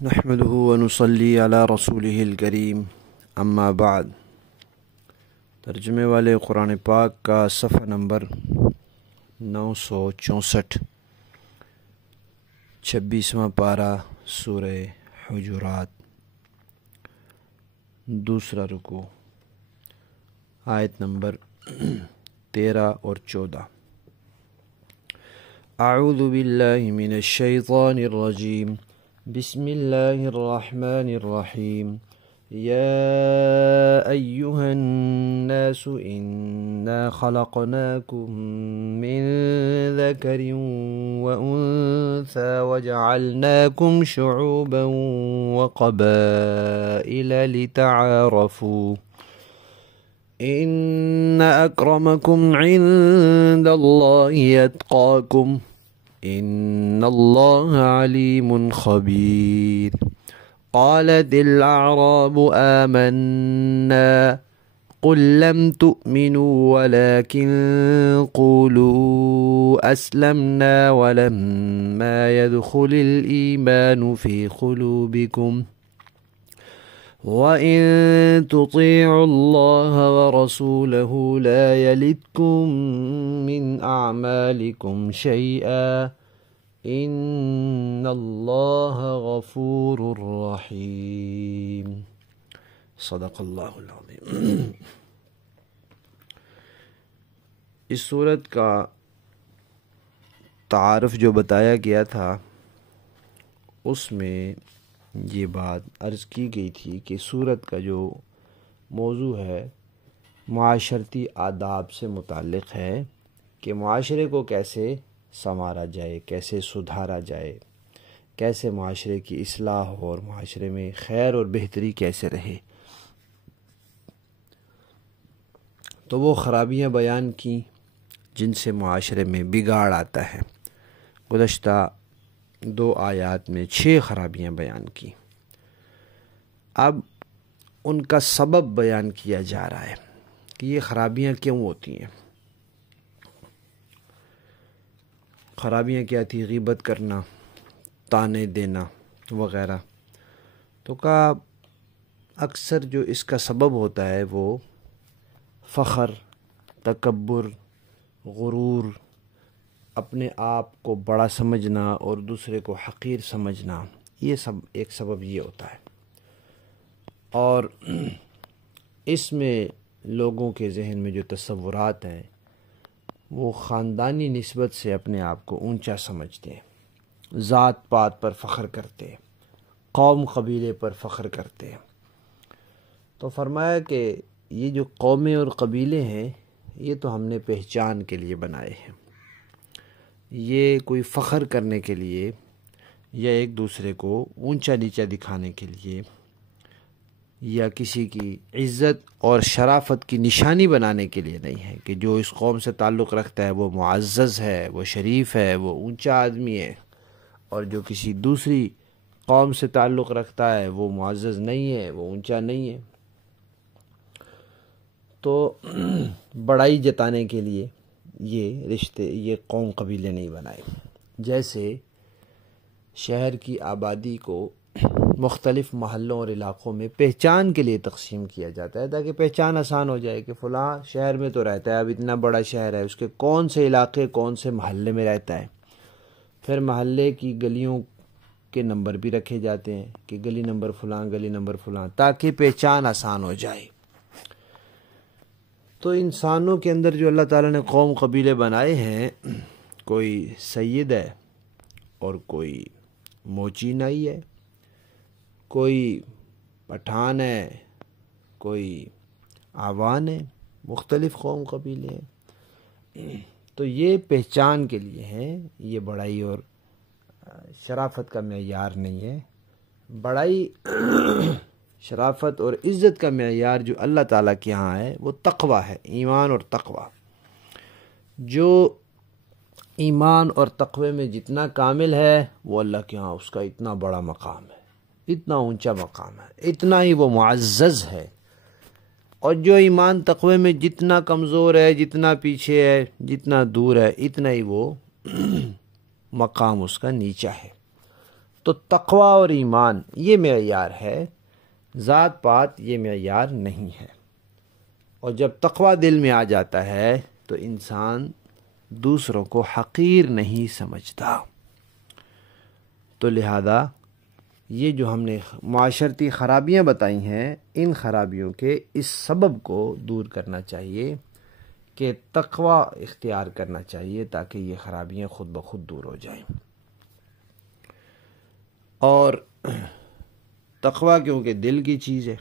نحمده ونصلي على رسوله الکریم اما بعد۔ ترجمے والے قرآن پاک کا صفحہ نمبر 964، 26واں پارہ سورہ حجرات، دوسرا رکوع، آیت نمبر 13 اور 14۔ اعوذ باللہ من الشیطان الرجیم، بسم اللہ الرحمن الرحیم۔ یا ایہا الناس انا خلقناکم من ذکر وانثی وجعلناکم شعوبا وقبائل لتعارفوا ان اکرمکم عند اللہ اتقاکم ان اللہ علیم خبیر۔ قالت الاعراب آمنا قل لم تؤمنوا ولكن قولوا اسلمنا ولما يدخل الإيمان في قلوبكم وَإِن تُطِيعُوا اللَّهَ وَرَسُولَهُ لَا يَلِتْكُم مِّنْ أَعْمَالِكُمْ شَيْئًا إِنَّ اللَّهَ غَفُورٌ رَّحِيمٌ۔ صدق اللہ العظیم۔ اس سورت کا تعارف جو بتایا گیا تھا اس میں یہ بات عرض کی گئی تھی کہ سورت کا جو موضوع ہے معاشرتی آداب سے متعلق ہے کہ معاشرے کو کیسے سنوارا جائے، کیسے سدھارا جائے، کیسے معاشرے کی اصلاح ہو اور معاشرے میں خیر اور بہتری کیسے رہے۔ تو وہ خرابیاں بیان کی جن سے معاشرے میں بگاڑ آتا ہے۔ گزشتہ 2 آیات میں 6 خرابیاں بیان کی۔ اب ان کا سبب بیان کیا جا رہا ہے کہ یہ خرابیاں کیوں ہوتی ہیں۔ خرابیاں کیا تھی؟ غیبت کرنا، طعنے دینا وغیرہ۔ تو کہا اکثر جو اس کا سبب ہوتا ہے وہ فخر، تکبر، غرور، اپنے آپ کو بڑا سمجھنا اور دوسرے کو حقیر سمجھنا، یہ سب ایک سبب یہ ہوتا ہے۔ اور اس میں لوگوں کے ذہن میں جو تصورات ہیں وہ خاندانی نسبت سے اپنے آپ کو اونچا سمجھتے ہیں، ذات پات پر فخر کرتے ہیں، قوم قبیلے پر فخر کرتے ہیں۔ تو فرمایا کہ یہ جو قومیں اور قبیلے ہیں یہ تو ہم نے پہچان کے لیے بنائے ہیں، یہ کوئی فخر کرنے کے لیے یا ایک دوسرے کو اونچا نیچا دکھانے کے لیے یا کسی کی عزت اور شرافت کی نشانی بنانے کے لیے نہیں ہے کہ جو اس قوم سے تعلق رکھتا ہے وہ معزز ہے، وہ شریف ہے، وہ اونچا آدمی ہے، اور جو کسی دوسری قوم سے تعلق رکھتا ہے وہ معزز نہیں ہے، وہ اونچا نہیں ہے۔ تو بڑائی جتانے کے لیے یہ رشتے، یہ قوم قبیلے نہیں بنائے۔ جیسے شہر کی آبادی کو مختلف محلوں اور علاقوں میں پہچان کے لیے تقسیم کیا جاتا ہے تاکہ پہچان آسان ہو جائے کہ فلاں شہر میں تو رہتا ہے، اب اتنا بڑا شہر ہے، اس کے کون سے علاقے کون سے محلے میں رہتا ہے۔ پھر محلے کی گلیوں کے نمبر بھی رکھے جاتے ہیں کہ گلی نمبر فلاں، گلی نمبر فلاں، تاکہ پہچان آسان ہو جائے۔ تو انسانوں کے اندر جو اللہ تعالیٰ نے قوم قبیلے بنائے ہیں، کوئی سید ہے اور کوئی موچی نائی ہے، کوئی پٹھان ہے، کوئی آوان ہے، مختلف قوم قبیلے ہیں۔ تو یہ پہچان کے لیے ہیں، یہ بڑائی اور شرافت کا معیار نہیں ہے۔ بڑائی، شرافت اور عزت کا معیار جو اللہ تعالیٰ کے ہاں ہے وہ تقویٰ ہے، ایمان اور تقویٰ۔ جو ایمان اور تقوی میں جتنا کامل ہے وہ اللہ کے ہاں اس کا اتنا بڑا مقام ہے، اتنا اونچا مقام ہے، اتنا ہی وہ معزز ہے۔ اور جو ایمان تقوی میں جتنا کمزور ہے، جتنا پیچھے ہے، جتنا دور ہے، اتنا ہی وہ مقام اس کا نیچا ہے۔ تو تقوی اور ایمان یہ معیار ہے، ذات پات یہ معیار نہیں ہے۔ اور جب تقوی دل میں آ جاتا ہے تو انسان دوسروں کو حقیر نہیں سمجھتا۔ تو لہذا یہ جو ہم نے معاشرتی خرابیاں بتائی ہیں، ان خرابیوں کے اس سبب کو دور کرنا چاہیے کہ تقوی اختیار کرنا چاہیے تاکہ یہ خرابیاں خود بخود دور ہو جائیں۔ اور تقوی کیونکہ دل کی چیز ہے،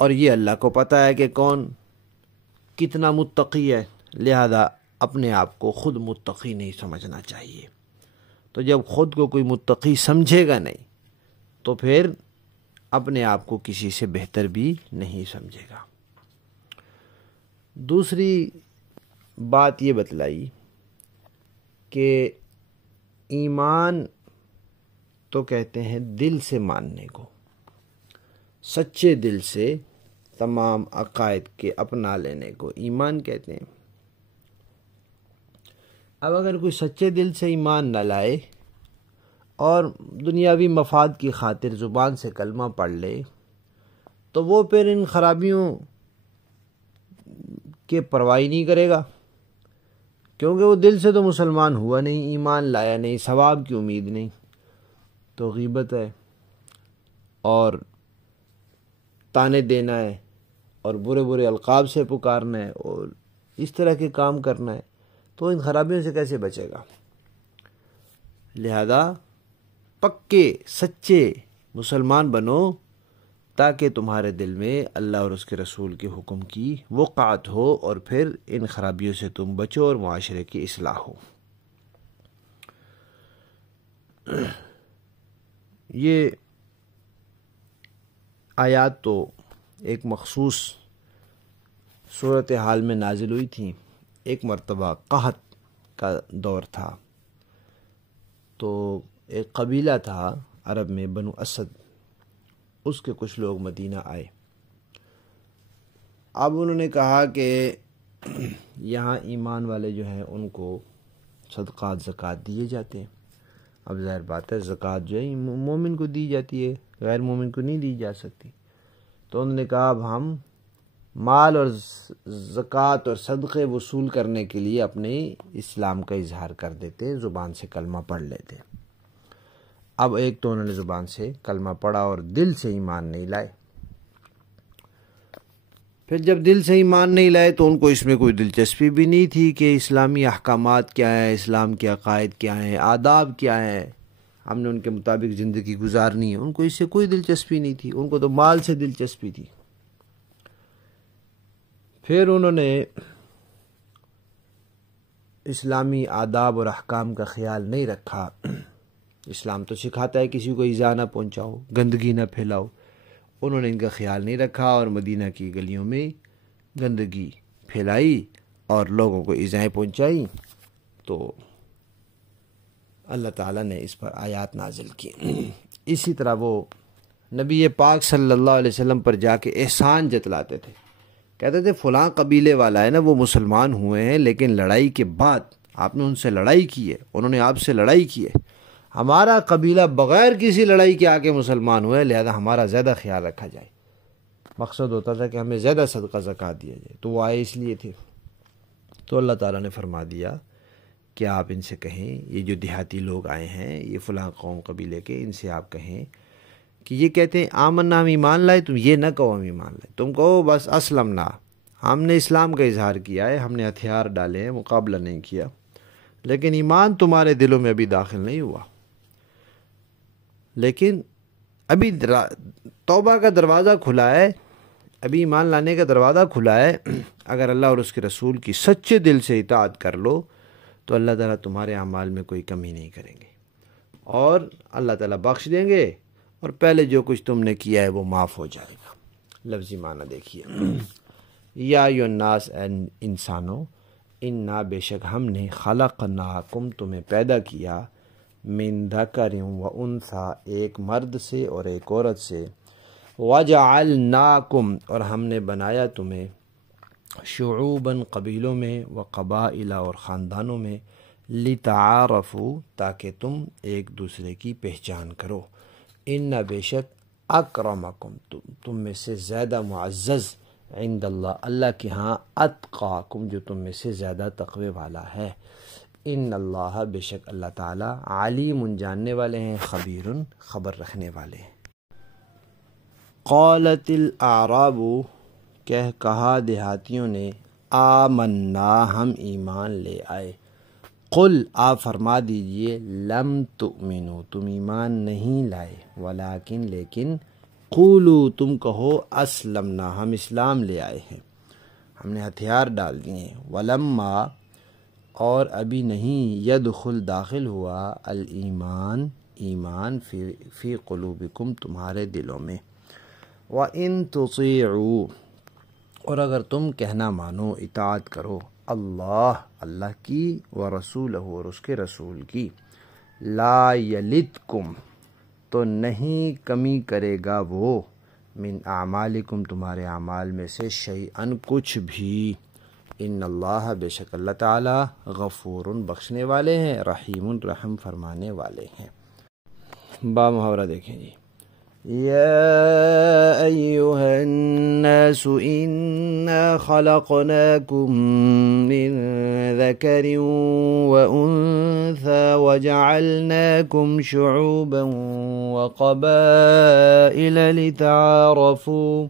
اور یہ اللہ کو پتہ ہے کہ کون کتنا متقی ہے، لہذا اپنے آپ کو خود متقی نہیں سمجھنا چاہیے۔ تو جب خود کو کوئی متقی سمجھے گا نہیں تو پھر اپنے آپ کو کسی سے بہتر بھی نہیں سمجھے گا۔ دوسری بات یہ بتلائی کہ ایمان تو کہتے ہیں دل سے ماننے کو، سچے دل سے تمام عقائد کے اپنا لینے کو ایمان کہتے ہیں۔ اب اگر کوئی سچے دل سے ایمان نہ لائے اور دنیاوی مفاد کی خاطر زبان سے کلمہ پڑھ لے تو وہ پھر ان خرابیوں کے پرواہ نہیں کرے گا، کیونکہ وہ دل سے تو مسلمان ہوا نہیں، ایمان لایا نہیں، ثواب کی امید نہیں، تو غیبت ہے اور تانے دینا ہے اور برے برے القاب سے پکارنا ہے اور اس طرح کے کام کرنا ہے، تو ان خرابیوں سے کیسے بچے گا؟ لہذا پکے سچے مسلمان بنو تاکہ تمہارے دل میں اللہ اور اس کے رسول کے حکم کی وقعت ہو اور پھر ان خرابیوں سے تم بچو اور معاشرے کی اصلاح ہو۔ یہ آیات تو ایک مخصوص صورتحال میں نازل ہوئی تھیں۔ ایک مرتبہ قحط کا دور تھا، تو ایک قبیلہ تھا عرب میں بنو اسد، اس کے کچھ لوگ مدینہ آئے۔ اب انہوں نے کہا کہ یہاں ایمان والے جو ہیں ان کو صدقات زکوٰۃ دیے جاتے ہیں۔ اب ظاہر بات ہے زکوٰۃ جو ہے مومن کو دی جاتی ہے، غیر مومن کو نہیں دی جا سکتی۔ تو انہوں نے کہا اب ہم مال اور زکوٰۃ اور صدقے وصول کرنے کے لیے اپنے اسلام کا اظہار کر دیتے، زبان سے کلمہ پڑھ لیتے۔ اب ایک تو انہوں نے زبان سے کلمہ پڑھا اور دل سے ایمان نہیں لائے۔ پھر جب دل سے ایمان نہیں لائے تو ان کو اس میں کوئی دلچسپی بھی نہیں تھی کہ اسلامی احکامات کیا ہیں، اسلام کے عقائد کیا ہیں، آداب کیا ہیں، ہم نے ان کے مطابق زندگی گزارنی ہے، ان کو اس سے کوئی دلچسپی نہیں تھی، ان کو تو مال سے دلچسپی تھی۔ پھر انہوں نے اسلامی آداب اور احکام کا خیال نہیں رکھا۔ اسلام تو سکھاتا ہے کسی کو ایذا نہ پہنچاؤ، گندگی نہ پھیلاؤ، انہوں نے ان کا خیال نہیں رکھا اور مدینہ کی گلیوں میں گندگی پھیلائی اور لوگوں کو ایذائیں پہنچائی، تو اللہ تعالیٰ نے اس پر آیات نازل کی۔ اسی طرح وہ نبی پاک صلی اللہ علیہ وسلم پر جا کے احسان جتلاتے تھے، کہتے تھے فلاں قبیلے والا ہے نا، وہ مسلمان ہوئے ہیں لیکن لڑائی کے بعد آپ نے ان سے لڑائی کی ہے، انہوں نے آپ سے لڑائی کی ہے، ہمارا قبیلہ بغیر کسی لڑائی کے آ کے مسلمان ہوئے، لہذا ہمارا زیادہ خیال رکھا جائے۔ مقصد ہوتا تھا کہ ہمیں زیادہ صدقہ زکوٰۃ دیا جائے، تو وہ آئے اس لیے تھے۔ تو اللہ تعالیٰ نے فرما دیا کہ آپ ان سے کہیں، یہ جو دیہاتی لوگ آئے ہیں، یہ فلاں قوم قبیلے کے، ان سے آپ کہیں کہ یہ کہتے ہیں آمنا ہم ایمان لائے، تم یہ نہ کہو ہم ایمان لائے، تم کہو بس اسلمنا، ہم نے اسلام کا اظہار کیا ہے، ہم نے ہتھیار ڈالے ہیں، مقابلہ نہیں کیا، لیکن ایمان تمہارے دلوں میں ابھی داخل نہیں ہوا، لیکن ابھی توبہ کا دروازہ کھلا ہے، ابھی ایمان لانے کا دروازہ کھلا ہے، اگر اللہ اور اس کے رسول کی سچے دل سے اطاعت کر لو تو اللہ تعالیٰ تمہارے اعمال میں کوئی کمی نہیں کریں گے اور اللہ تعالیٰ بخش دیں گے، اور پہلے جو کچھ تم نے کیا ہے وہ معاف ہو جائے گا۔ لفظی معنی دیکھیے، یا ایھا الناس، انسانوں، انا بے شک ہم نے خلقناکم تمہیں پیدا کیا، من ذکر و انثی ایک مرد سے اور ایک عورت سے، وجعلناکم اور ہم نے بنایا تمہیں، شعوباً قبیلوں میں، و قبائل اور خاندانوں میں، لتعارفوا تاکہ تم ایک دوسرے کی پہچان کرو، ان بے شک اکرمکم تم میں سے زیادہ معزز عند اللہ اللہ کے ہاں اتقاکم جو تم میں سے زیادہ تقوی والا ہے، ان اللہ بے شک اللہ تعالی علیم جاننے والے ہیں، خبیر خبر رکھنے والے ہیں۔ قالت الاعراب کہا دیہاتیوں نے، آمنا ہم ایمان لے آئے، قل آپ فرما دیجئے لم تؤمنو تم ایمان نہیں لائے، ولیکن لیکن قولو تم کہو اسلمنا ہم اسلام لے آئے ہیں، ہم نے ہتھیار ڈال دیے ہیں، ولما اور ابھی نہیں یدخل داخل ہوا الایمان ایمان فی قلوبکم تمہارے دلوں میں، وَإِن تُطِيعُوا اور اگر تم کہنا مانو اطاعت کرو اللہ کی ورسولہ اور اس کے رسول کی، لا یلتکم تو نہیں کمی کرے گا وہ، من اعمالکم تمہارے اعمال میں سے شیئن کچھ بھی، ان اللہ بے شک اللہ تعالی غفور بخشنے والے ہیں، رحیم رحم فرمانے والے ہیں۔ با محاورہ دیکھیں جی، یا ایہا الناس انا خلقناکم من ذکر وانثى وجعلناکم شعوبا وقبائل لتعارفوا،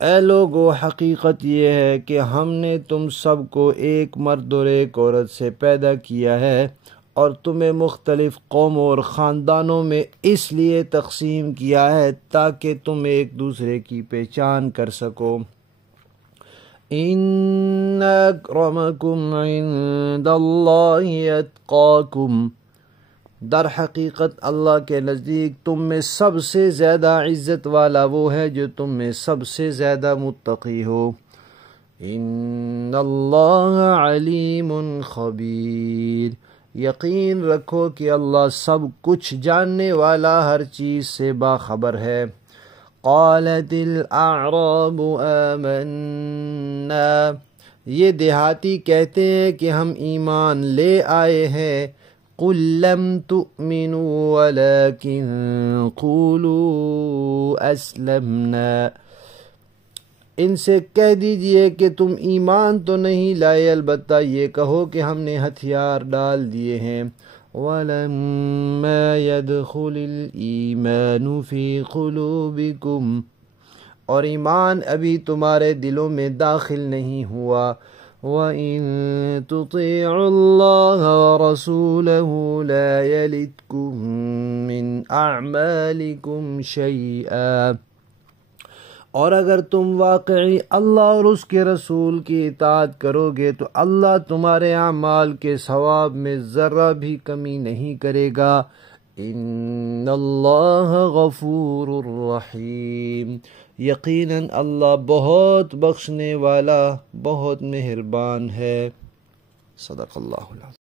اے لوگو حقیقت یہ ہے کہ ہم نے تم سب کو ایک مرد اور ایک عورت سے پیدا کیا ہے اور تمہیں مختلف قوموں اور خاندانوں میں اس لیے تقسیم کیا ہے تاکہ تم ایک دوسرے کی پہچان کر سکو۔ ان اکرمکم عند اللہ اتقاکم در حقیقت اللہ کے نزدیک تم میں سب سے زیادہ عزت والا وہ ہے جو تم میں سب سے زیادہ متقی ہو، ان اللہ علیم خبیر یقین رکھو کہ اللہ سب کچھ جاننے والا ہر چیز سے باخبر ہے۔ قالت الاعراب آمنا یہ دیہاتی کہتے ہیں کہ ہم ایمان لے آئے ہیں، قل لم تؤمنوا ولكن قولوا اسلمنا ان سے کہہ دیجئے کہ تم ایمان تو نہیں لائے البتہ یہ کہو کہ ہم نے ہتھیار ڈال دیے ہیں، وَلَمَّا يَدْخُلِ الْإِيمَانُ فِي قُلُوبِكُمْ اور ایمان ابھی تمہارے دلوں میں داخل نہیں ہوا، وَإِن تُطِيعُوا اللَّهَ وَرَسُولَهُ لَا يَلِتْكُم مِّنْ أَعْمَالِكُمْ شَيْئًا اور اگر تم واقعی اللہ اور اس کے رسول کی اطاعت کرو گے تو اللہ تمہارے اعمال کے ثواب میں ذرہ بھی کمی نہیں کرے گا، ان اللہ غفور الرحیم یقیناً اللہ بہت بخشنے والا بہت مہربان ہے۔ صدق اللہ العظیم۔